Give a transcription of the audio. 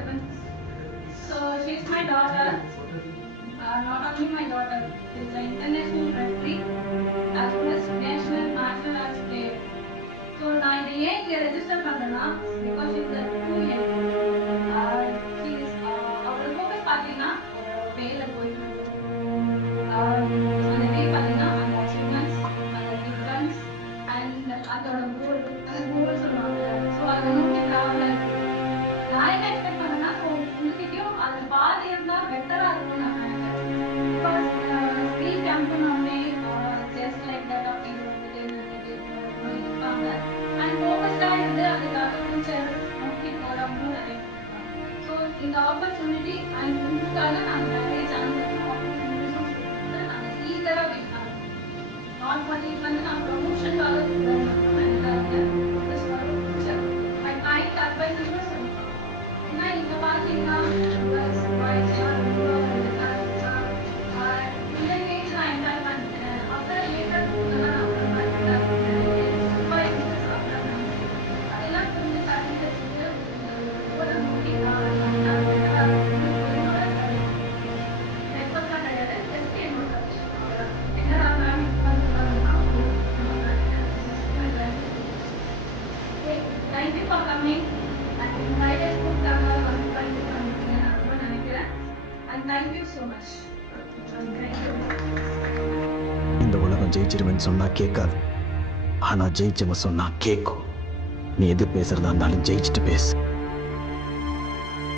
disturbance. So she's my daughter. Not only my daughter, she's an international referee as well as national martial arts player. So நான் இதை ஏன் இங்கே register பண்ணுறேன்னா because is the two year she's அவரோட focus பார்த்தீங்கன்னா ஒரு வேலை போயிட்டு அந்த வே பார்த்தீங்கன்னா அந்த அச்சீவ்மெண்ட்ஸ் அந்த டிஃபரன்ஸ் அண்ட் அதோட கோல் சொல்லுவாங்க. ஸோ அதை நோக்கி ட்ராவல் இருக்கு. நான் என்ன எக்ஸ்பெக்ட் பண்ணேன்னா ஸோ உங்ககிட்டயும் அது பாதி இருந்தால் பெட்டராக இருக்கும்னு நான் நினைக்கிறேன். பிகாஸ் ஸ்பீச் சாம்பியனாகவே ஜஸ்ட் லைக் தட் அப்படின்னு வந்துட்டு இருப்பாங்க அண்ட் ஃபோக்கஸ்டாக இருந்து அதுக்காக ஃபியூச்சர் நோக்கி போகிறவங்களும் நிறைய இருக்காங்க. ஸோ இந்த ஆப்பர்ச்சுனிட்டி அண்ட் இதுக்காக நாங்கள் நிறைய சேனல்ஸ் ஆப்பர்ச்சுனிட்டிஸும் கொடுத்து நாங்கள் ஈஸராக வைக்கலாம். நாட் பண்ணி வந்து நான் ப்ரொமோஷனுக்காக கொடுக்குறோம் எல்லாருக்கும் ஃபோக்கஸ் பண்ண ஃபியூச்சர் ஐ கைண்ட் அட்வைஸஸும் சொல்லுவோம். ஏன்னா இப்போ பார்த்தீங்கன்னா இந்த ஏஜ் நான் என்ஜாய் பண்ணிட்டேன் அப்புறம் லேட்டர் நான் அதெல்லாம் கொஞ்சம் தடுக்கிறதுக்கு ஒரு ரெக்வஸ்டாக கிடையாது. ஜஸ்ட் என்னோட என்னடா ma'am thank you for coming and guidance கொடுத்தாங்க வந்து கண்டிப்பாக பண்ணிட்டீங்க நான் ரொம்ப நினைக்கிறேன். And thank you so much. இந்த உலகம் ஜெயிச்சிருவேன்னு சொன்னா கேட்காது, ஆனா ஜெயிச்சவன் சொன்னா கேட்கும். நீ எது பேசுறதா இருந்தாலும் ஜெயிச்சுட்டு பேசு.